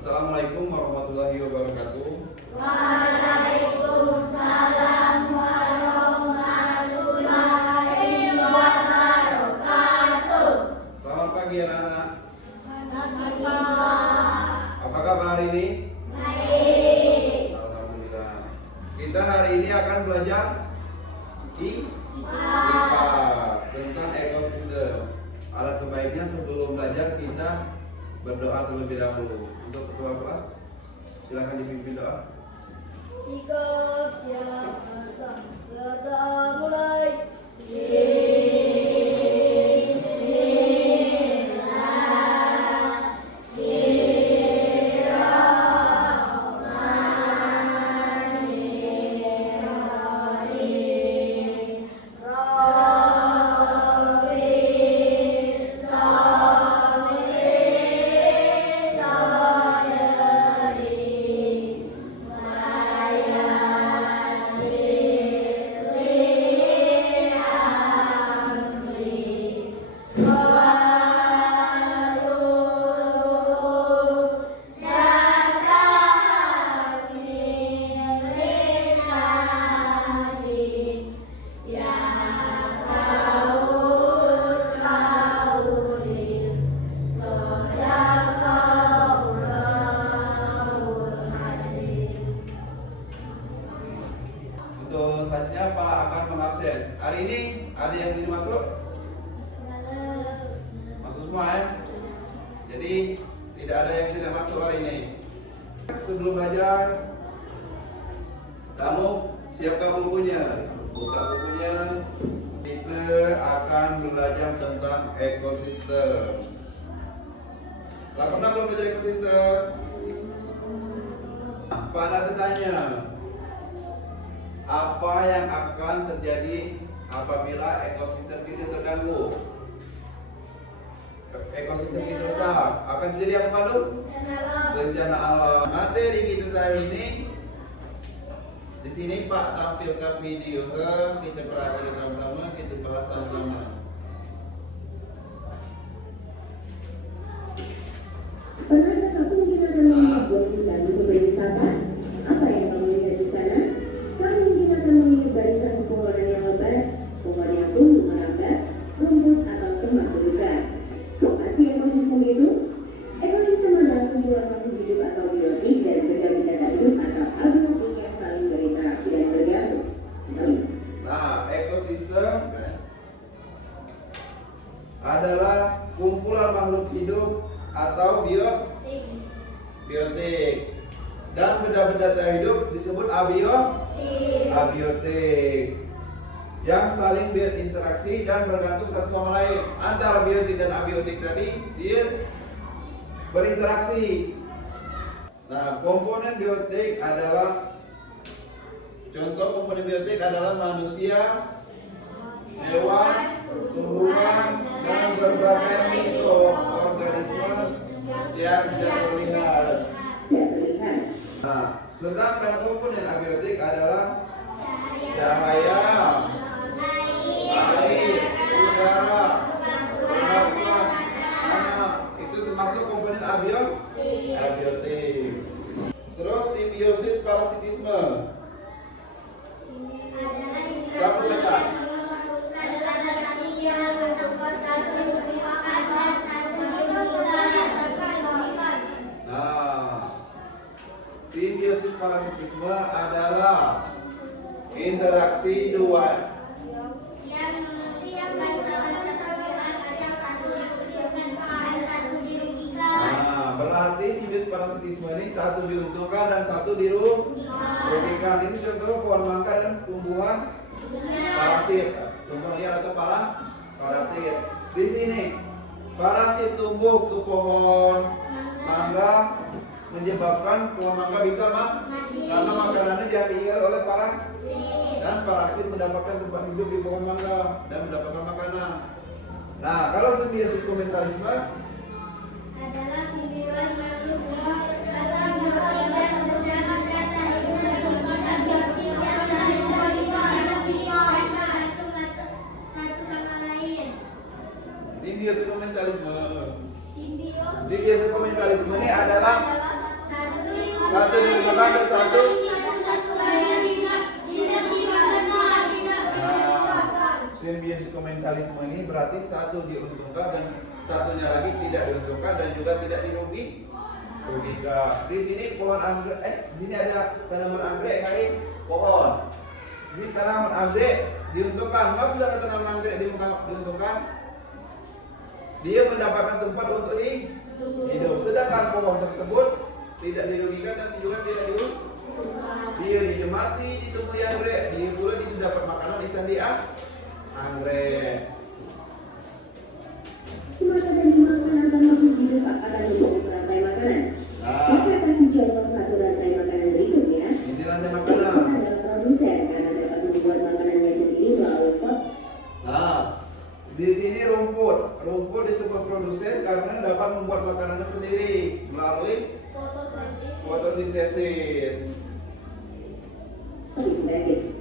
Assalamualaikum warahmatullahi wabarakatuh. Waalaikumsalam warahmatullahi wabarakatuh. Selamat pagi anak-anak. Alhamdulillah. Apa kabar hari ini? Baik. Alhamdulillah. Kita hari ini akan belajar IPA tentang ekosistem. Alangkah baiknya sebelum belajar kita berdoa terlebih dahulu. Untuk ketua kelas, silakan dipimpin doa. Sikap siapa kita mulai. Untuk selanjutnya Pak akan mengabsen. Hari ini ada yang ingin masuk? Masuk semua ya? Jadi tidak ada yang tidak masuk hari ini. Sebelum belajar, kamu siapkan bukunya. Buka bukunya. Kita akan belajar tentang ekosistem. Pernah belum belajar ekosistem? Pak ada bertanya, apa yang akan terjadi apabila ekosistem kita terganggu? Ekosistem kita rusak, akan terjadi apa Pak? Bencana alam. Materi kita hari ini di sini Pak tampilkan video, kita perhatikan sama-sama, kita bahas sama-sama. Pernahkah kamu mungkin akan melihat buah hutan untuk berwisata? Apa yang kamu lihat di sana? Kamu mungkin akan melihat barisan pepohonan yang lebat, pohon yang tumbuh merambat, rumput atau semak belukar. Apa sih ekosistem itu? Ekosistem adalah kumpulan makhluk hidup atau biotik dari benda-benda tak hidup atau abiotik yang saling berinteraksi dan bergantung. Nah, ekosistem adalah kumpulan makhluk hidup atau biotik, dan benda-benda tak hidup disebut abiotik yang saling berinteraksi dan bergantung satu sama lain. Antara biotik dan abiotik tadi dia berinteraksi. Nah, komponen biotik adalah, contoh komponen biotik adalah manusia, hewan, tumbuhan, dan berbagai mikroorganisme yang tidak terlihat. Nah, sedangkan komponen abiotik adalah cahaya, air, udara, pernapasan, tanah. Itu termasuk komponen abiotik. Terus simbiosis parasitisme. Kamu kata? Simbiosis parasitisme adalah interaksi dua. Nah, berarti simbiosis parasitisme ini satu diuntungkan dan satu dirugikan. Ini contoh pohon mangga dan tumbuhan parasit, tumbuhan liar atau parasit. Di sini parasit tumbuh ke pohon mangga, menyebabkan pohon mangga bisa karena makanannya diambil oleh parasit, dan parasit mendapatkan tempat hidup di pohon mangga dan mendapatkan makanan. Nah, kalau simbiosis komensalisme adalah hubungan makhluk satu sama lain. Simbiosis komensalisme. Simbiosis Simbiosis komensalisme ini adalah satu diuntungkan dan satunya lagi tidak diuntungkan dan juga tidak dirugikan. Di sini pohon anggrek, di sini ada tanaman anggrek kali pohon. Di tanaman anggrek diuntungkan. Maka bila tanaman anggrek diuntungkan, dia mendapatkan tempat untuk hidup. Sedangkan pohon tersebut tidak dirugikan dan juga tidak dirugikan. Dia dinikmati, ditemui anggrek, dia pula dapat makanan isan dia anggrek. Dimakan dan dimakan akan makhluk hidup akan membentuk rantai makanan. Kita kasih contoh satu rantai makanan berikut ya. Ini rantai Kita makanan. adalah produsen karena dapat membuat makanannya sendiri melalui Di sini rumput. Rumput disebut produsen karena dapat membuat makanannya sendiri melalui fotosintesis. fotosintesis.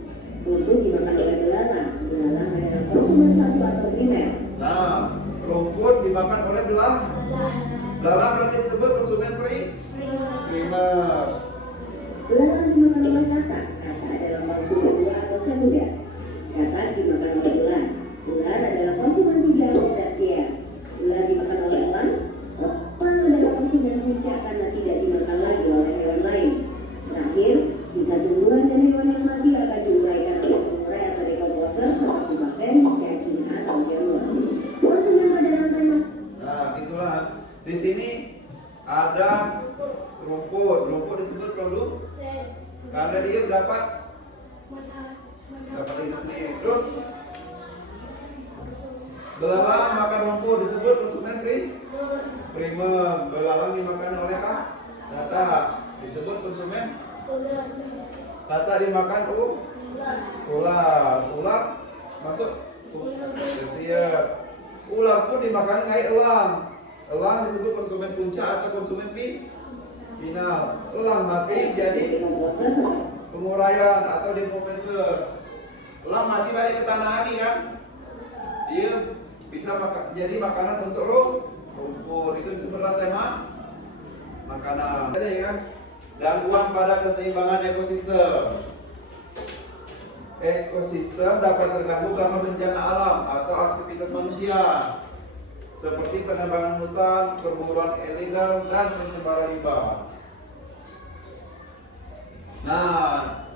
Rumput dimakan oleh belalang. Belalang adalah konsumen satu atau primer. Rumput dimakan oleh belalang. Belalang berarti disebut konsumen primer. Belalang dimakan oleh katak. Katak adalah konsumen dua atau sekunder. Katak dimakan oleh ular. Ular adalah konsumen tiga atau tersier. Ular dimakan oleh elang. Elang adalah konsumen puncak karena tidak dimakan lagi oleh hewan lain. Terakhir, sisa tumbuhan dan hewan yang mati akan diuraikan oleh pengurai atau dekomposer seperti bakteri, cacing atau jamur. Konsumen pada rantai Itulah. Di sini ada rumput. Rumput disebut produsen karena dia dapat ini. Terus belalang makan rumput disebut konsumen primer. Belalang dimakan oleh katak disebut konsumen. Katak dimakan ular. Ular masuk tersier. Ular pun dimakan kayak elang. Elang disebut konsumen puncak atau konsumen final. Elang mati jadi penguraian atau dekomposer. Elang mati balik ke tanah lagi kan? Dia bisa jadi makanan untuk rumput. Itu disebut rantai makanan. Jadi kan gangguan pada keseimbangan ekosistem. Ekosistem dapat terganggu karena bencana alam atau aktivitas manusia seperti penebangan hutan, perburuan ilegal, dan penyebaran limbah.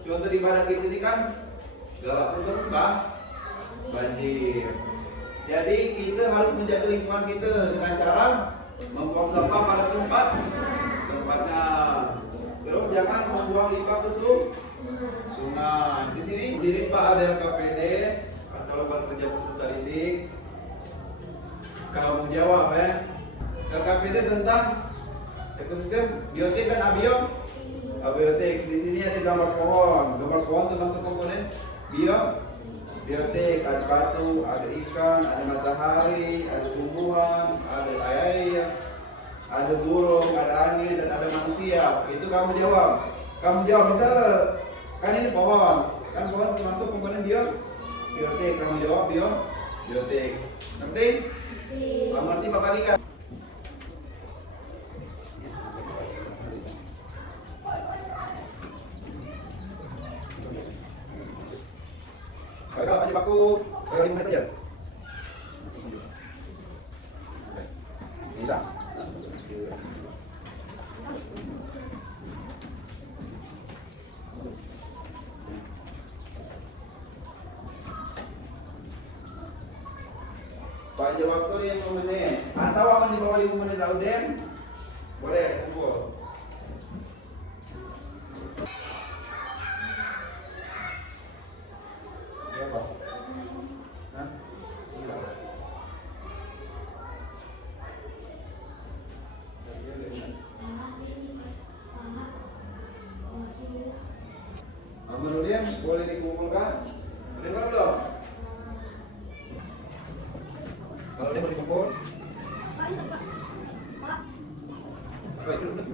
Contoh di badan kita ini kan galak terbuka banjir. Jadi kita harus menjaga lingkungan kita dengan cara membuang sampah pada tempatnya. Terus jangan membuang limbah ke sungai. Di sini Pak ada LKPD atau Lembaga Kerja Peserta Didik. Kalau mau jawab ya, LKPD tentang ekosistem biotik dan abiotik. Di sini ada gambar pohon. Gambar pohon termasuk komponen biotik. Ada batu, ada ikan, ada matahari, ada tumbuhan, ada air, ada burung, ada angin, dan ada manusia. Itu kamu jawab. Kamu jawab misalnya, kan ini pohon. Kan pohon termasuk komponen biotik. Kamu jawab biotik. Ngerti? Kamu ngerti Pak Dika? Kalau aja baku, 5 menit aja. Bisa. Pak jawab tuh 5 menit. Atau akan di bawah 5 menit lalu Den? Boleh, kumpul. Apa? Hah? Kemudian boleh dikumpulkan? Dengar belum? Kalau dia boleh dikumpul? Baik, duduk.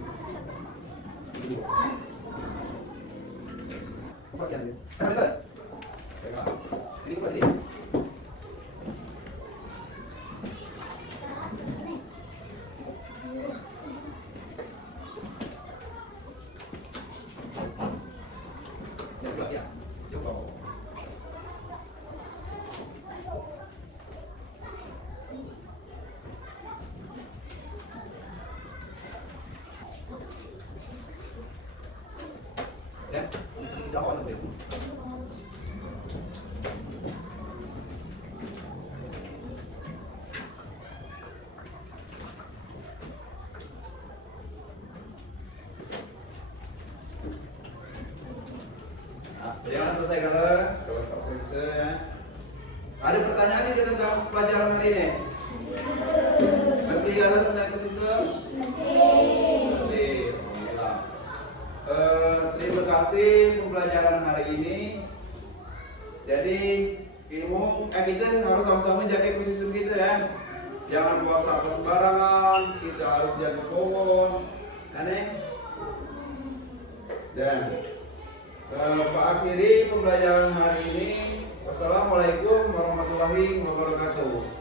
Apa yang ini? Ini kembali. Ya, coba. ya. Jawab nanti. Jangan selesai kalau Pak Profesor ya. Ada pertanyaan nih tentang pelajaran hari ini? Ngerti kalau tentang ekosistem? Ngerti. Alhamdulillah. Terima kasih pembelajaran hari ini. Jadi kita harus sama-sama jaga ekosistem kita ya. Jangan buang sampah sembarangan. Kita harus jaga pohon. Aneh. Dan Pak akhiri pembelajaran hari ini. Wassalamualaikum warahmatullahi wabarakatuh.